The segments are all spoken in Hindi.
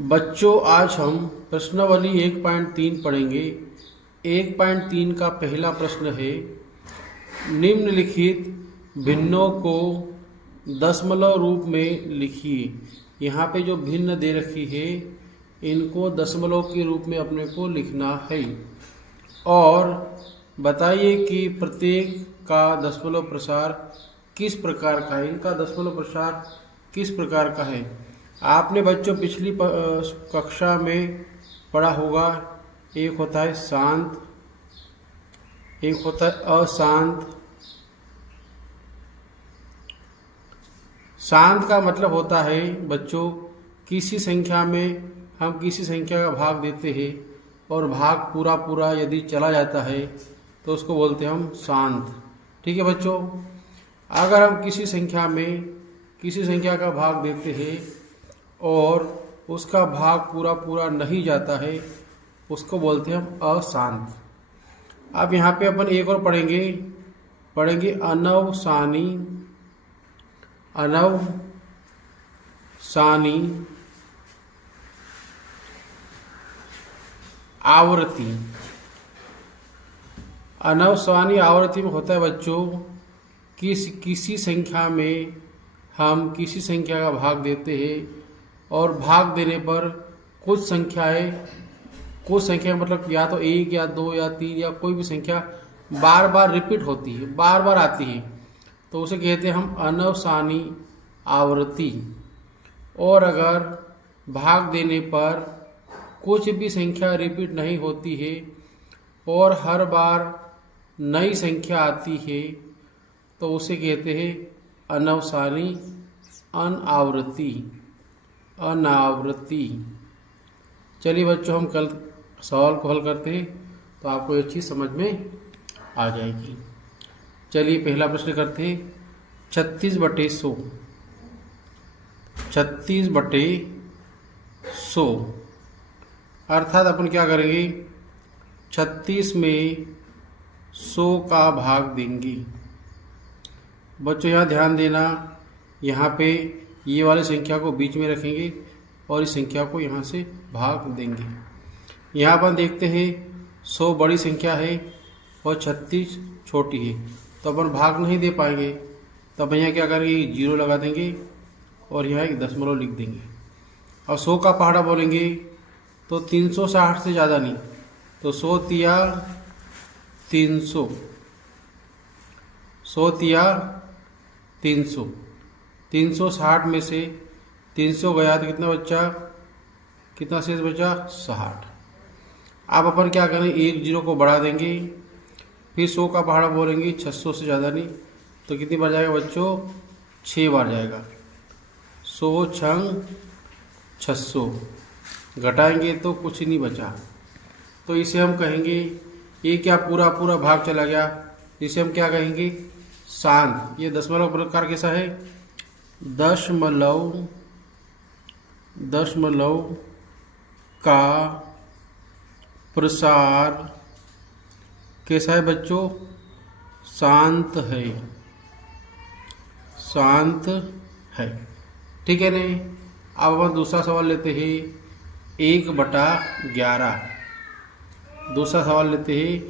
बच्चों, आज हम प्रश्नावली 1.3 पढ़ेंगे। 1.3 का पहला प्रश्न है, निम्नलिखित भिन्नों को दशमलव रूप में लिखिए। यहाँ पे जो भिन्न दे रखी है इनको दशमलव के रूप में अपने को लिखना है और बताइए कि प्रत्येक का दशमलव प्रसार किस प्रकार का है। इनका दशमलव प्रसार किस प्रकार का है। आपने बच्चों पिछली कक्षा में पढ़ा होगा, एक होता है शांत, एक होता है अशांत। शांत का मतलब होता है बच्चों, किसी संख्या में हम किसी संख्या का भाग देते हैं और भाग पूरा पूरा यदि चला जाता है तो उसको बोलते हैं हम शांत। ठीक है बच्चों। अगर हम किसी संख्या में किसी संख्या का भाग देते हैं और उसका भाग पूरा पूरा नहीं जाता है उसको बोलते हैं हम अशांत। अब यहाँ पे अपन एक और पढ़ेंगे अनवसानी। आवृत्ति। अनवसानी आवृत्ति में होता है बच्चों, किसी संख्या में हम किसी संख्या का भाग देते हैं और भाग देने पर कुछ संख्या मतलब या तो 1 या 2 या 3 या कोई भी संख्या बार बार रिपीट होती है, बार बार आती है, तो उसे कहते हैं हम अनवसानी आवृत्ति। और अगर भाग देने पर कुछ भी संख्या रिपीट नहीं होती है और हर बार नई संख्या आती है तो उसे कहते हैं अनवसानी अनावृत्ति। चलिए बच्चों, हम कल सवाल को हल करते हैं तो आपको ये चीज़ समझ में आ जाएगी। चलिए पहला प्रश्न करते हैं, 36/100। 36/100 अर्थात अपन क्या करेंगे, 36 में 100 का भाग देंगे। बच्चों यहाँ ध्यान देना, यहाँ पे ये वाली संख्या को बीच में रखेंगे और इस संख्या को यहाँ से भाग देंगे। यहाँ पर देखते हैं 100 बड़ी संख्या है और 36 छोटी है, तो अपन भाग नहीं दे पाएंगे। तब यहाँ क्या करेंगे, 0 लगा देंगे और यहाँ एक दशमलव लिख देंगे। और 100 का पहाड़ा बोलेंगे तो 360 से ज़्यादा नहीं, तो 100 तिया 300, 100 तिया 300। 360 में से 300 गया तो कितना शेष बचा, 60। अब अपन क्या करें, एक 0 को बढ़ा देंगे, फिर 100 का पहाड़ा बोलेंगे 600 से ज़्यादा नहीं, तो कितनी बार जाएगा बच्चों, 6 बार जाएगा। 100 छंग 600, घटाएंगे तो कुछ नहीं बचा, तो इसे हम कहेंगे, ये क्या पूरा पूरा भाग चला गया, इसे हम क्या कहेंगे, शांत। ये दशमलव प्रकार कैसा है, दशमलव का प्रसार कैसा है बच्चों, शांत है। ठीक है नहीं। अब हम दूसरा सवाल लेते हैं, 1/11। दूसरा सवाल लेते हैं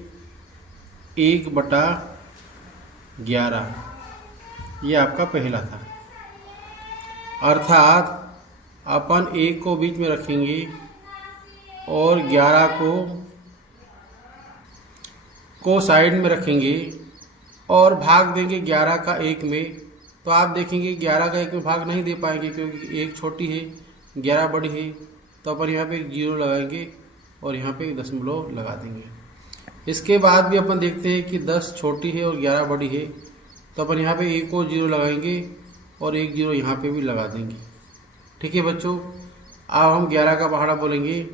1/11। ये आपका पहला था। अर्थात अपन 1 को बीच में रखेंगे और 11 को साइड में रखेंगे और भाग देंगे 11 का 1 में। तो आप देखेंगे 11 का 1 में भाग नहीं दे पाएंगे क्योंकि 1 छोटी है 11 बड़ी है, तो अपन यहाँ पे 0 लगाएंगे और यहाँ पे दशमलव लगा देंगे। इसके बाद भी अपन देखते हैं कि 10 छोटी है और 11 बड़ी है, तो अपन यहाँ पे 1 को 0 लगाएंगे और 1 0 यहाँ पे भी लगा देंगे। ठीक है बच्चों। अब हम 11 का पहाड़ा बोलेंगे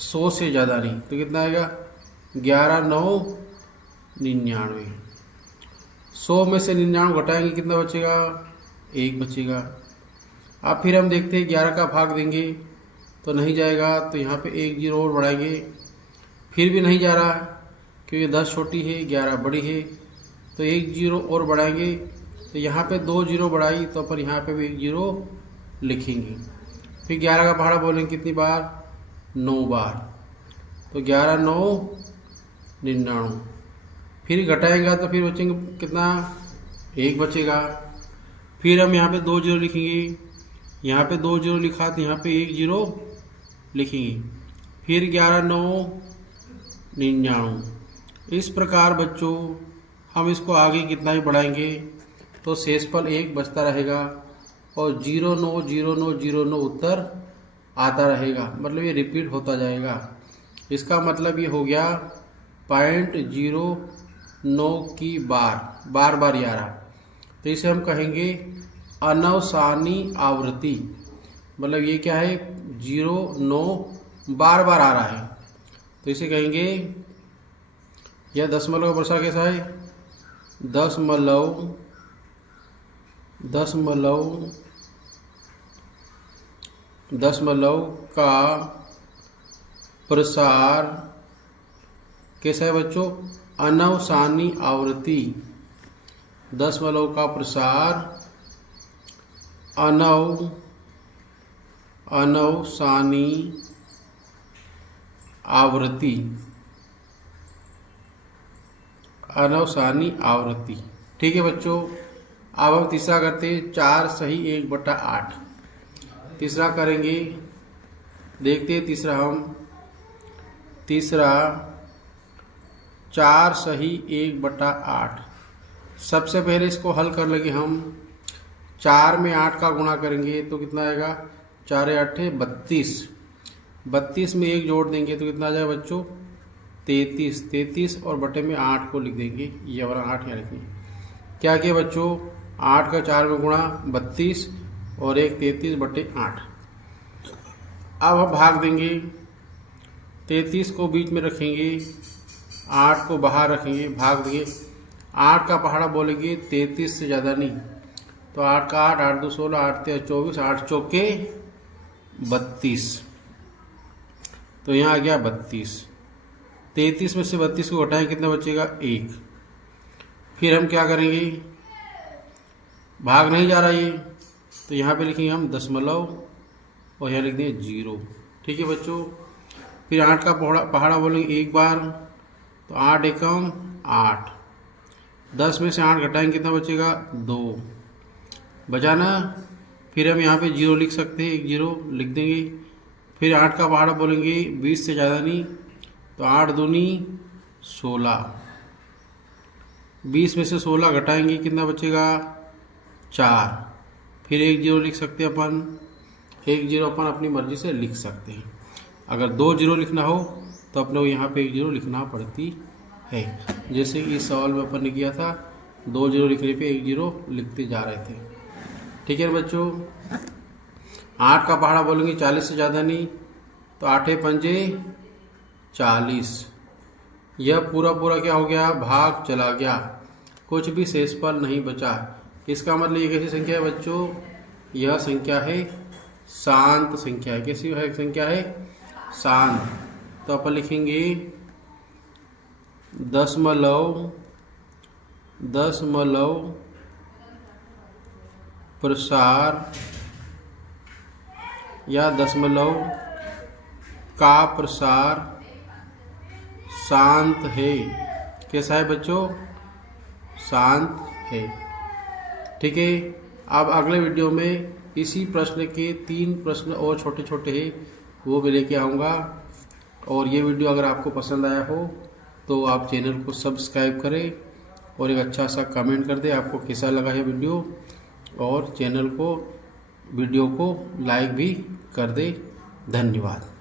100 से ज़्यादा नहीं, तो कितना आएगा, 11 9 99। 100 में से 99 घटाएंगे, कितना बचेगा, 1 बचेगा। अब फिर हम देखते हैं 11 का भाग देंगे तो नहीं जाएगा, तो यहाँ पे 1 0 और बढ़ाएंगे, फिर भी नहीं जा रहा क्योंकि 10 छोटी है 11 बड़ी है, तो 1 0 और बढ़ाएंगे, तो यहाँ पे 2 0 बढ़ाई तो अपन यहाँ पे भी 1 0 लिखेंगे। फिर 11 का पहाड़ा बोलेंगे कितनी बार, 9 बार, तो 11 9 99। फिर घटाएंगे तो फिर बचेंगे कितना, 1 बचेगा। फिर हम यहाँ पे 2 जीरो लिखेंगे, यहाँ पे 2 जीरो लिखा तो यहाँ पे 1 जीरो लिखेंगे। फिर 11 9 99। इस प्रकार बच्चों हम इसको आगे कितना ही बढ़ाएंगे तो शेषफल 1 बचता रहेगा और 0 9 0 9 0 9 उत्तर आता रहेगा, मतलब ये रिपीट होता जाएगा। इसका मतलब ये हो गया 0.09 की बार बार 11। तो इसे हम कहेंगे अनवसानी आवृत्ति, मतलब ये क्या है, 0 9 बार बार आ रहा है, तो इसे कहेंगे। यह दशमलव का प्रसार कैसा है, दशमलव का प्रसार कैसा है बच्चों, अनवसानी आवृत्ति। दशमलव का प्रसार अनवसानी आवृत्ति, ठीक है बच्चों। अब हम तीसरा करते हैं, 4 सही 1/8। तीसरा करेंगे, देखते हैं तीसरा 4 सही 1/8। सबसे पहले इसको हल कर लेंगे हम। 4 में 8 का गुणा करेंगे तो कितना आएगा, 4 8 32। 32 में 1 जोड़ देंगे तो कितना आ जाएगा बच्चों, 33। 33 और बटे में 8 को लिख देंगे, ये वाला 8 यहाँ लिखेंगे। क्या किया बच्चों, 8 का 4 में गुणा 32 और 1 33/8। अब हम भाग देंगे, 33 को बीच में रखेंगे, 8 को बाहर रखेंगे, भाग देंगे। 8 का पहाड़ा बोलेंगे 33 से ज़्यादा नहीं, तो 8 का 8 8 2 16 8 3 24 8 चौके 32, तो यहाँ आ गया 32। 33 में से 32 को घटाएं कितना बचेगा, 1। फिर हम क्या करेंगे, भाग नहीं जा रहा ये, तो यहाँ पे लिखेंगे हम दशमलव और यहाँ लिख देंगे 0, ठीक है बच्चों। फिर 8 का पहाड़ा बोलेंगे 1 बार, तो 8 एकम 8। 10 में से 8 घटाएंगे कितना बचेगा, 2 बचा ना। फिर हम यहाँ पे 0 लिख सकते हैं, 1 0 लिख देंगे। फिर 8 का पहाड़ा बोलेंगे 20 से ज़्यादा नहीं, तो 8 दूनी 16। 20 में से 16 घटाएंगे कितना बचेगा, 4। फिर 1 0 लिख सकते हैं अपन, 1 0 अपन अपनी मर्जी से लिख सकते हैं। अगर 2 0 लिखना हो तो अपने को यहाँ पे 1 0 लिखना पड़ती है, जैसे कि इस सवाल में अपन ने किया था, 2 0 लिखने पे 1 0 लिखते जा रहे थे, ठीक है बच्चों। 8 का पहाड़ा बोलेंगे 40 से ज़्यादा नहीं, तो 8 पंजे 40। यह पूरा क्या हो गया, भाग चला गया, कुछ भी शेषफल नहीं बचा। इसका मतलब ये कैसी संख्या है बच्चों, यह संख्या है शांत संख्या है। कैसी है संख्या है, शांत। तो अपन लिखेंगे दशमलव प्रसार या दशमलव का प्रसार शांत है। कैसा है बच्चों, शांत है, ठीक है। अब अगले वीडियो में इसी प्रश्न के 3 प्रश्न और छोटे छोटे हैं, वो भी लेके आऊँगा। और ये वीडियो अगर आपको पसंद आया हो तो आप चैनल को सब्सक्राइब करें और एक अच्छा सा कमेंट कर दें आपको कैसा लगा है वीडियो, और वीडियो को लाइक भी कर दें। धन्यवाद।